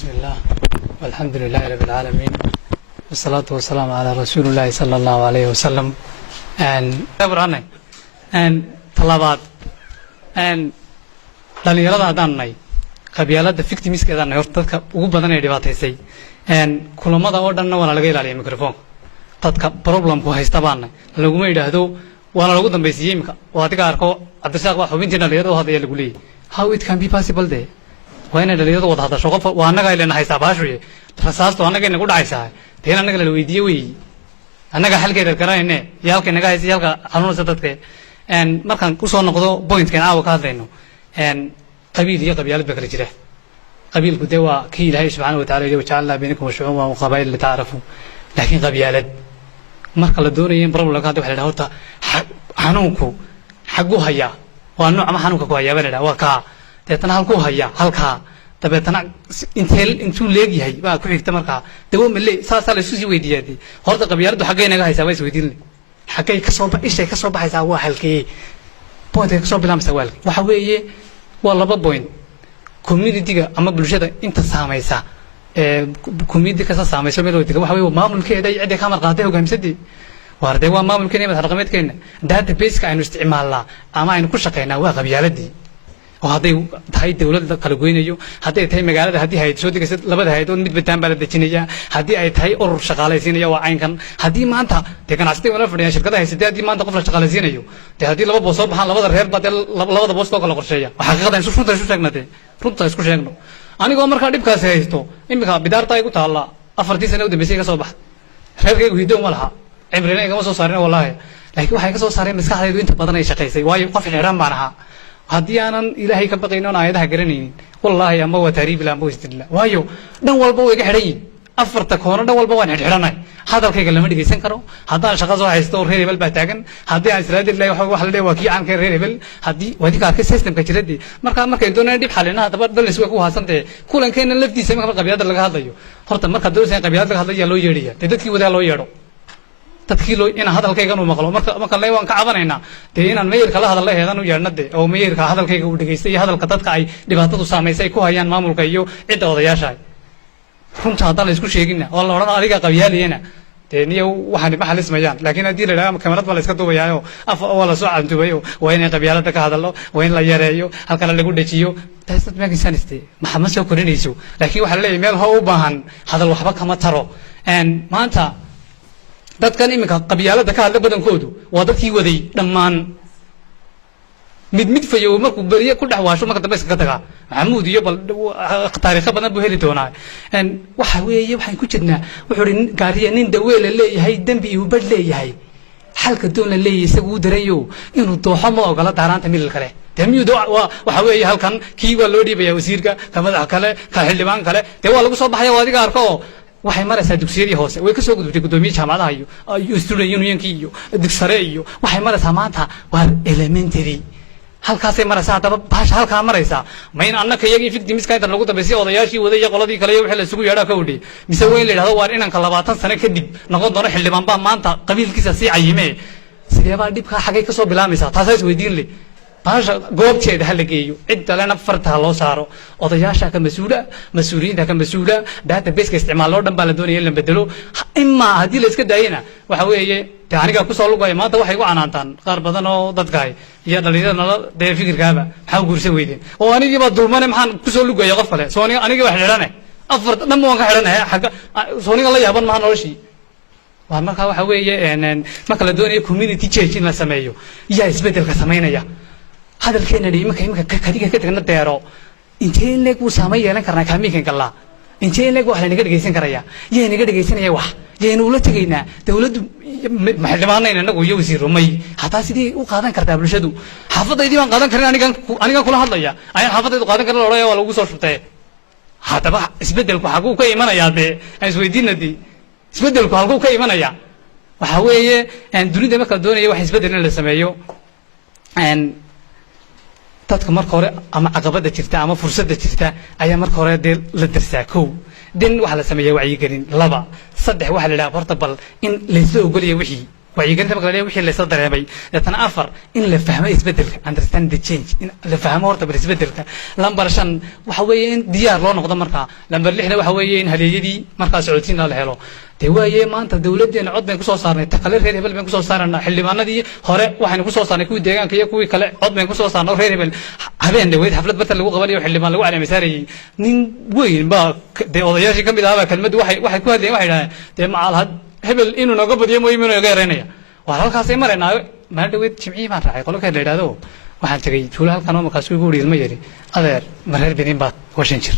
بسم الله والحمد لله رب العالمين والصلاة والسلام على رسول الله صلى الله عليه وسلم طلبات dhalinyarada haddaan nahay qabyaalada victimskeeda nahay horta dadka ugu badan ee dhibaataysay kulamada oo dhanna waa laga ilaaliyaa microphone dadka problemku haysta baan nahay laguma yiraahdo waana lagu dambeysiyay imka waa adiga arko Cabdirasaaq waa xubintii dhalinyarada hadaya lagu leeyahay how it can be possible de waana dhalinyarada wada hadasho qof waa anaga ilaa haysta baashuye rasaasto anaga inagu dhacaysaa teen anaga la weydiiyay way anaga halkeeda garanayne yaalka inaga haysi yaalka xanuunsa dadka markaan ku soo noqdo point-kan aawa ka hadlayno qabiil iyo qabyaalad ba kala jira qabiilku de waa kii Ilaahay subhanahu wa ta'ala iyo jacalna bainakum shu'uban wa qabaa'il li ta'arafu laakiin qabyaalad marka la doonayo in problem laga hadlo waxa la horta xanuunku xagu haya waa nooc ama xanuunka ku haya baa waa ka deetana halku haya halka dabeetana intuu leegyahay baa ku xigta marka dawo male saasa la isku weydiiyay horta qabyaaladu xagee naga haysaa way isweydiin xagee ka soo baxay ka soo baxaysa waa halkee point ka soo bilaabmaysa waalki waxa weeye waa laba point community-ga ama bulshada inta saamaysa community ka saamayso meel wadiga waxa weeye maamulkeeda iyo cid ka marqaatay hogaamsadii waarde waa maamulkeena madax dhaqameedkeena database-ka aynu isticmaalnaa ama aynu ku shaqeynaa waa qabyaaladii oo hadday tahay dawladda kala goynayo hadday tahay magaalada haddii hay'ad soo degaysa labada hay'adood mid bataan baa la dejinaya haddii ay tahay urur shaqaalaysiinaya waa caynkan haddii maanta dee ganacsatada wala fadhiya shirkadaha haysatay haddii maanta qof la shaqaalaysiinayo dee haddii laba boos soo baxaan labada reer baa dee labada boos oo kala qorsheeya waxa xaqiiqada in runta isku sheegnatay runta isku sheegno anigoo markaa dhibkaas haysto imika bidaarta ay ku taala 4 sano u dambeysay ka soo bax reerkaygu hido ma laha cibrina igama soo saarin wallahi laakiin waxay ka soo saareen maskaxdaydu inta badan ay shaqaysay waayo qof xiraan baan ahaa haddii aanan ilaahay ka baqayno aayadaha garanaynin wallahi ama waa taariib la ama istidla waayo dhan walba way ga xidhan yihiin afarta koona dhan walba waan xidhanay hadalkayga lama dhigeysan karo haddaan shaqo soo haysto reer hebel baa taagan haddii aan islaadin ilaahay wax la leeyahay waa kii aan ka reer hebel haddii wadika arkay systemka jiradii markay doonayaan dib xalina hadaba dalis way ku haasantay kulankeena laftiisa marka qabyaalada laga hadlayo horta marka doonayaan qabyaalada laga hadlayo loo yeedhiya dadkii wadaa loo yeedho dadkii loo in hadalkayga uu maqlo marka leey waan ka cabanaynaa de inaan meeyirka la hadalay heedan u yeernade oo meeyirka hadalkayga uu dhageystay hadalka dadka ay dhibaatadu saameysay ku hayaan maamulka iyo cid odayaasha runta hadal isku sheegina oo la oran adiga qabyaaliyana de niyo waxaan ma xalismayaan laakiin hadii la ilaahay kamarad wala iska duubayaayo af wala soo cantubayo waa in qabyaalada ka hadalo waa in la yareeyo halka lagu dhajiyo taasad ma gisaniste maxamed soo korinayso laakiin waxa la leeyahay meel hoo u baahan hadal waxba kama taro maanta dadkan imika qabyaalada ka hadla badankoodu waa dadkii waday dhammaan mid fayo markuu bariye ku dhaxwaasho marka dambe iska taga maxamuud iyo bal taariikh badan buu heli doonaa waxa weeye waxaan ku jirnaa wuxuu gaariye nin daweel leeyahay dambi uu bad leeyahay halka doon la leeyahay isagu darayo inuu dooxo ma ogala daaraanta mid kale tamiyadu waxa weeye halkan kii waa loo dhiibaya wasiirka kamada kale ka xildhibaan kale waa lagu soo baxay adiga arko waxay maraysaa dugsiyadii hoose way ka soo gudubtay gudoomiye jaamacadaha iyo student unionkii iyo digsare iyo waxay maraysaa maanta waa elementary halkaasay maraysaa haddaba baasha halkaa maraysaa ma in annaka iyagii victimska inta lagu dambeysay odayaashii waday iyo qoladii kale iyo wixii la isugu yeedhaa ka udhi mise waa in la yidhahdo waar inanka 20 sano kadib noqon doono xildhibaan baa maanta qabiilkiisa sii cayimee sidee baa dhibkaa xagay ka soo bilaamaysaa taasaa isweydiin leh baasha goobteeda ha la geeyo cid kalena farta loo saaro odayaasha ka mas'uuliyiinta ka mas'uula database-ka isticmaal loo dhan baa la doonaya in la bedelo ima haddii la iska daayana waxa weeye de aniga ku soo lugaya maanta waxay ku canaantaan qaar badan oo dadkaay iyo dhalinyarada dee fikirkaaba maxaa guursan weydeen oo anigiiba dulmane maxaan ku soo lugaya qof kale soo aniga wax xidhane afar dhan waan ka xidhanahay xagga sooniga la yaaban maha noloshii waa marka waxa weeye marka la doonayo community change in la sameeyo yaa isbedelka samaynaya hadalkeena imika kadiga ka tagna deero intee leeg uu saameyn yeelan karnaa kaamiinkan galla intee leeg wax la naga dhageysan karaya yee naga dhageysanaya wax yeenu la tagaynaa dawladdu maxallimaanayna anagu iyo wasiir rumay hataa sidii u qaadan kartaa bulshadu xaafadaydii baan qaadan karin anigan kula hadlaya ayaan xaafadaydu qaadan karin loola waa lagu soo shubtay hadaba isbedelku xaguu ka imanayaa dee aan isweydiinadii isbedelku halkuu ka imanaya waxa weeye dunida marka la doonayo wax isbedel in la sameeyo dadka marka hore ama caqabada jirta ama fursadda jirta ayaa marka hore dee la darsaa kow din waxa la sameeyaa wacyigelin laba saddex waxa la yidhaha horta bal in laysla ogolaya wixii wacyigelinta marka la leeyahay wixii la isla dareemay deetana afar in la fahmo isbedelka understand the change in la fahmo horta bal isbedelka lambar shan waxa weeye in diyaar loo noqdo markaa lambar lixna waxa weeye in haleeyadii markaa socotiin la helo dee waaye maanta dawladdeena cod bayn kusoo saarnay takale reer hebel bayn kusoo saarnaa xildhibaanadii hore waxaynu kusoo saarnay kuwii deegaanka iyo kuwii kale cod bayn kusoo saarnay reer hebel habeen dhaweyd xaflad barta lagu qabanayo xildhibaan lagu calaamisaarayay nin weyn baa dee odayaashii ka mid ahaa kelmaddu waxay ku hadlayeen waxay idhahdeen dee macalhad hebel inuu naga badiyo mooy inuu naga yareynaya waa halkaasay maraynaa maalin dhaweyd jimcihii baan raacay qolokeen la idhahdo waxaan tegey tuulo halkan oo markaas igu ilma yari adeer ma reer bidin baad washan jir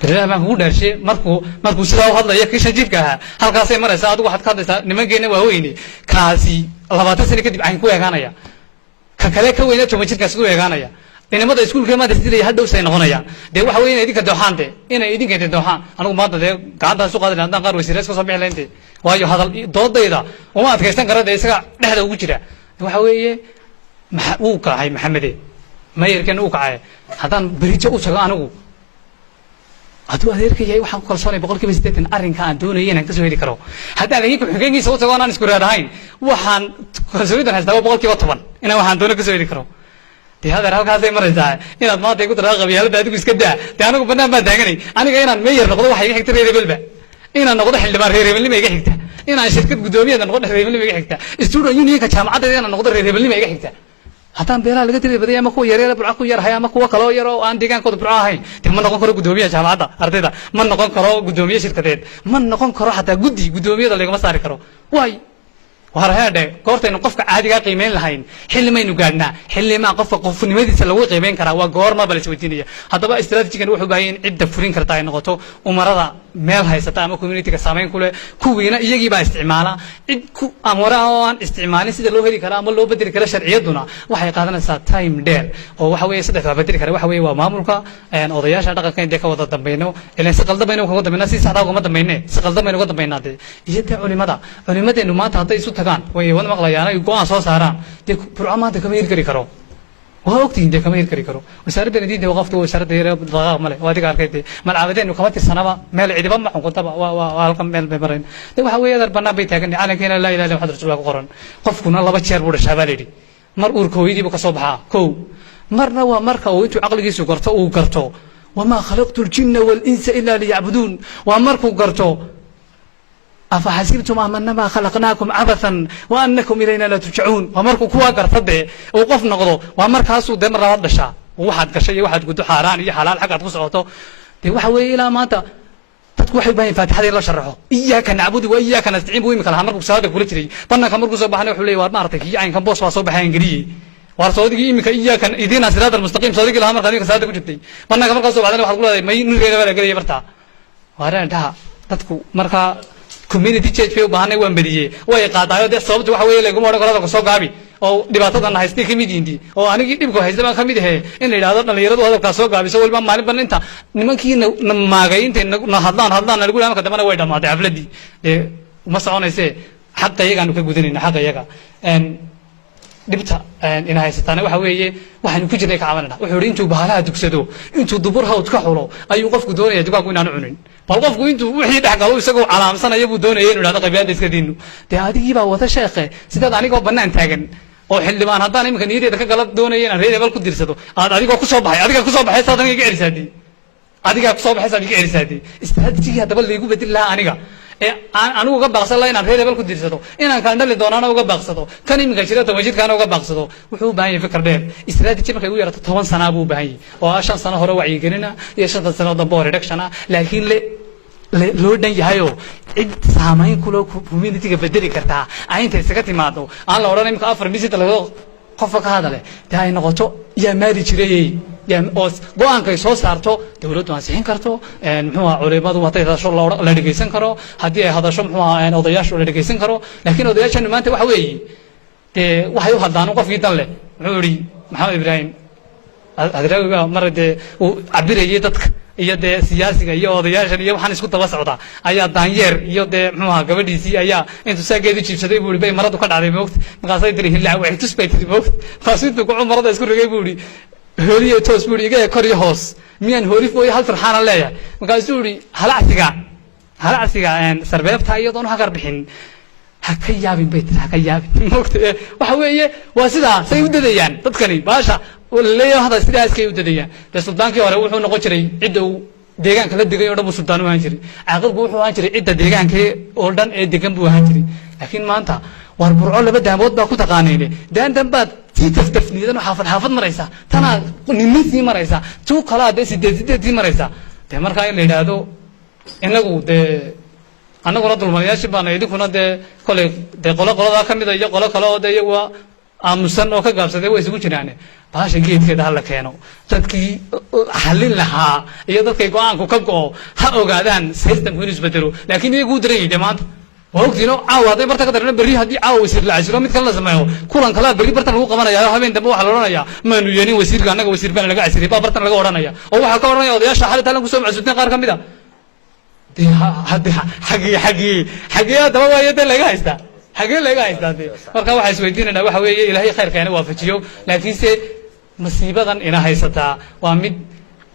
berilaha baan kugu dhaarshay markuu sidaa u hadlaya kii shan jirka ahaa halkaasay maraysaa adigu waxaad ka hadlaysaa nimankeena waaweyne kaasi 20 sano kadib cayn ku eegaanaya ka kale ka weyna 10 jirkaas ku eegaanaya inamada iskuulka maanta sidii hadhow say noqonayaan dee waxa weeye idinka dooxaan dee inay idinka dooxaan anigu maanta dee gacantaas u qaadanaa haddaan qaar wasiirees ka soo bixi lahayn waayo hadal doodayda uma adkaysan kara dee isaga dhexda ugu jira waxa weeye uu kacay maxamede mayirkan uu kacay haddaan berijo u tago anigu hadduu adeerka yahay waxaan ku kalsoonay 180 arrinka aan doonayay inaan ka soo heli karo haddaan laakiin ku-xigeenkiisa u tago aan isku raadahayn waxaan kalsoonidan haystaa 10% inaan waxaan doono ka soo heli karo dee hadeer halkaasay maraysaa inaad maanta igu daraa qabyaalada adigu iska daa dee anigu bannaan baan taaganay aniga inaan meeyar noqdo waxa iga xigta reer hebelba inaan noqdo xildhibaan reer hebelnima iga xigta inaan shirkad guddoomiyeeda noqdo reer hebelnima iga xigta student unionka jaamacadda inaan noqdo reer hebelnima iga xigta haddaan beelaha laga tiri baday ama kuwa yaryar burca ku yarhay ama kuwa kaloo yar oo aan deegaankooda burco ahayn dee ma noqon karo guddoomiyaha jaamacadda ardayda ma noqon karo guddoomiye shirkadeed ma noqon karo xataa guddi guddoomiyada lagama saari karo waay warheedhe goortaynu qofka caadigaa qiimeyn lahayn xilli maynu gaadhnaa xillimaa qofka qofnimadiisa lagu qiimeyn karaa waa goorma bala isweydiinaya haddaba istaraatijigan wuxuu baahaya in cidda furin karta ay noqoto umarada meel haysata ama communityga saameyn ku leh kuwiina iyagii baa isticmaala cid ku amara oo aan isticmaalin sida loo heli kara ama loo bedeli kara sharciyaduna waxay qaadanaysaa time dheer oo waxa weeye saddex waa bedeli kara waxa weeye waa maamulka odayaasha dhaqanka intee ka wada dambayno ilaan si qaldan baynu kaga dambaynaa si saxdaa ugama dambayne si qaldan baynu uga dambaynaa dee iyo dee culimadeenu maanta hadday isu way wada maqlayaan ay go'aan soo saaraan dee burco maanta kama heli kari karo waa ogtihiin dee kama heli kari karo wasaaraddan diinta waqaftu wasaaradda yare dhaqaaq male waa adiga arkay dee malcaabadeenu kama tirsanaba meel cidiba ma xukuntaba waa halkan meel bay marayn dee waxa weeye adar bannaan bay taagan calankeena laa ilaha illa muxamad rasuulullah ku qoran qofkuna 2 jeer buu dhashaa baa layidhi mar uurka hooyadii buu ka soo baxaa kow marna waa marka uu intuu caqligiisu garto uu garto wamaa khalaqtu ljinna walinsa ila liyacbuduun waa markuu garto أفحسبتم أنما خلقناكم عبثا وأنكم إلينا لا ترجعون ومركو كوا قرطده وقف نقضو ومركاسو دم راد دشا واحد كشي واحد قدو حاران يا حلال حق تقصعته دي waxa way ila maanta dadku waxay baahin faatixada la sharaxo iyaaka nacbudu wa iyaaka nastaciin buu imika lahaa markuu saada kula jiray bannaanka markuu soo baxay wuxuu leeyahay war maartay kii aan kan boos waa soo baxay ingiriisi war soodigii imika iyaaka idina siraad almustaqim soodigii lahaa markaa ninka saada ku jirtay bannaanka markaa soo baxay waxa lagu leeyahay may nuriga la galay barta waran dhaha dadku markaa community church bay u baahanay waan badiyay way qaadaayo dee sababtu waxa weeye lagu moodho galada soo gaabi oo dhibaatadan haystay kamid yihiin oo anigii dhibku haystay baan kamid ahay in la yiraahdo dhalinyaradu hadalka soo gaabiso waliba maalin ban inta nimankii maagay inta hadlaan lagu leeyahay marka dambana way dhamaatay xafladii ee uma soconaysay xaqqa iyaga aanu ka gudanayna xaqqa iyaga dhibta in haysataana waxa weeye waxaanu ku jirnay ka cabanana wuxuu yiri intuu bahalaha dugsado intuu dubur hawd ka xulo ayuu qofku doonaya dugaag inaanu cunin bal qofku intuu wixii dhaxgalo isagoo calaamsanaya buu doonayay inuu yiraahdo qabyaalada iska diino dee adigii baa wada sheekhe sidaad anigoo bannaan taagan oo xildhibaan haddaan imika niyadeeda ka gala doonayay inaan reer hebel ku dirsado aad adigoo ku soo baxay saadan iga celisaadii adigaa ku soo baxay saadan iga celisaadii istiraatijiga haddaba laygu bedeli lahaa aniga anigu uga baaqsan lahaa inaan reer hebel ku dirsado inaan kaan dhali doonaana uga baaqsado kan iminka jira 10 jirkaana uga baaqsado wuxuu u baahan yahay fikir dheer istiraatiiji markay u yarato 10 sano buu u baahan yahay oo 5 sano hore wacyigelina iyo 5 sano dambe oo reduction ah laakiin loo dhan yahayo cid saameyn ku loo community-ga bedeli kartaa aynta isaga timaado aan la oran imika 4 visit lagu qof ka hadale taa ay noqoto yaa maari jiray oo go'aankay soo saarto dawladdu aan sixin karto muxuu ahaa culimadu waday hadasho la dhageysan karo haddii ay hadasho muxuu ahaa odayaashu la dhageysan karo laakiin odayaashanu maanta waxa weeye dee waxay u hadlaan qofkii dan leh muxuu yidhi maxamed ibraahim adraawiga mar dee uu cabirayay dadka iyo dee siyaasiga iyo odayaashan iyo waxaan isku daba socdaa ayaa daanyeer iyo dee muxuu ahaa gabadhiisii ayaa intuu saageedu jiibsaday buu yidhi bay maradu ka dhacday moogta markaasay tiri hillaac waxay tusbay tiri moogta markaasuu intuu kucu marada isku rigay buu yidhi هولي توس بوري جاي كوري هوس مين هولي فوي هل فرحان الله يا مقاسوري هلا عسيقا يعني سربيب تايضون هكر بحين هكيابين بيت هكيابين وحوي واسدا سيودديان dadkani baasha leeyo hada sidaas kay udadayaan sultaankii hore wuxuu noqon jiray cid uu deegaanka la digay oo dhan sultaan u ahaan jiray aqalku wuxuu ahaan jiray cid deegaanka oo dhan ee deegan buu ahaan jiray laakiin maanta war burco laba daamood baa ku taqaanayne daan baad tii tafniidan xaafad maraysa tana ninisi maraysa tuu kala de sideedii maraysa de markaa in la yiraahdo inagu de annaguna dulmayaasha baan idinkuna de kale de qolada kamid ah iyo qolo kale oo de iyagu aamusan oo ka gaabsaday way isugu jiraan baasha geedkeeda hal la keeno dadkii halin lahaa iyo dadkay go'aanku ka go'o ha ogaadaan system inuu isbedelo laakiin iyagu daray maanta waqtiino caawaday barta ka darna bari hadii caaw wasiir la casiro mid kale la sameeyo kulan kala bari barta lagu qabanayo habeen dambe waxa la oranayaa maanu yeelin wasiirka annaga wasiir baan laga casiriyay barta laga oranaya oo waxa ka oranaya odayaasha xalalta lagu soo macsuudin qaar kamid ah حقي دابا وايد laga haysta xagee laga haystaa marka waxa isweydiinayna waxa weeye ilaahay khayrkeena waafajiyo laakiin se masiibadan ina haysataa waa mid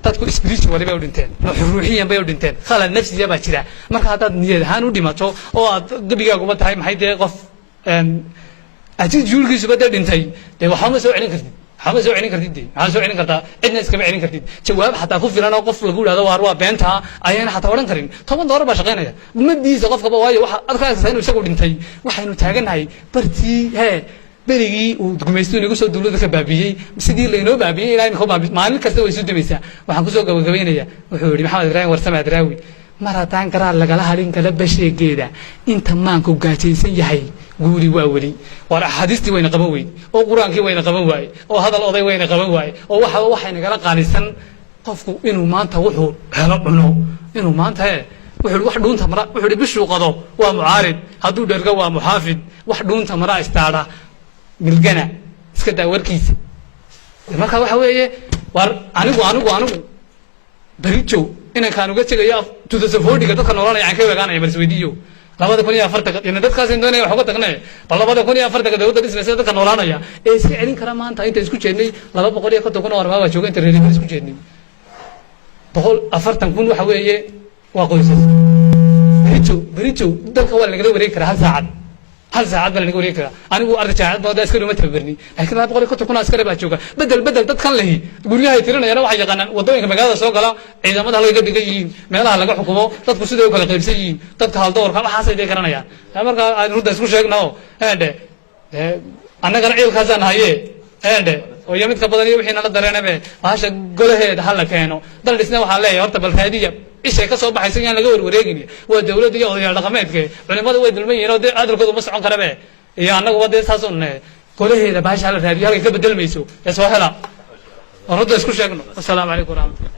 dadku spiritually bay u dhinteen ruuxiyan bay u dhinteen khalad nafsiya baa jira marka hadaad niyad ahaan u dhimato oo aad gabigaaguba tahay maxay dee qof aji juulkiisu bada dhintay dee waxa ma soo celin kartid حما سوي عينك كرديد حما سوي عينك كرتا عندنا إسكاب عينك كرديد جواب حتى خوف لنا قف لقول هذا واروا بنتها أيانا حتى ورن كرين طبعا دور باشقين هذا مدي سقف كبواي واحد أذكر سين وسقوا دنتي واحد نتاجن هاي برتي هاي بريجي ودكميستون يقول سو دولة كبابية مسدي لينو بابية لا ينخو بابية ما لك كسر ويسود ميسا واحد كسر كبابين هي وحوري محمد دراوي ورسمة دراوي مرتان كرار لقلا هالين كلا بشيء كذا أنت ما أنكو قاتين سيحي قولي وأولي ولا حديثي وين قبوي أو قرآنك وين قبوي أو هذا القضية وين قبوي أو واحد نقلا قالسن قفكو إنه ما أنت وحول هلا إنه ما أنت وحول واحد دون تمرة وحول بشو قضاء ومعارض هدو درجة ومحافظ واحد دون تمرة استعارة من الجنة سكت وركيس ما كان وحوي عنو بريتشو إن كانوا قد تجيا تدسفوري كده كانوا رانا يعني كيف كانوا يبرز فيديو لابد يكون يافرتك إن ده كاسين دوني وحقت تقنع لابد يكون يافرتك ده وده بس ده كانوا رانا يا إيه سعرين كرامان تاين تسكت جنني لابد بقول يا كتوكنا ورما بشوف أنت ريلي تسكت جنني بقول أفرتك كون وحوي واقوس بريتشو ده كوال نقدر وريك هل ساعات بل نقول هيك أنا هو أرد ساعات بعد أسكر ما تبرني لكن أنا بقول كنت أكون أسكر بأشوفه بدل تدخل له تقول لي هاي ترى أنا واحد يقنا وضوء إنك مجال السوق لا إذا ما دخلوا يقدر يجي ما له علاقة حكومة تدخل سيده وكلا غير سيء تدخل دور كلا حاسة ده كرنا يا أمر كا نرد أسكر شيء ناو هذا أنا كنا عيل خزان هاي هذا ويوميت كبدني وحين الله درينا به هاش قوله هذا حلا كانوا ده الإسلام حلا يا أنت بالهدية إيش هيك صوب حيسين يعني لقوا وريقني والدولة دي أو يعني رقمات كي علماء ده ويد المية ينادي أدرك هذا مصر عن كلامه يا أنا قوة ده ساسون قوله هذا باش على الهدية هذا كبدل ميسو يسوى هلا رد أسكت شيء السلام عليكم ورحمة الله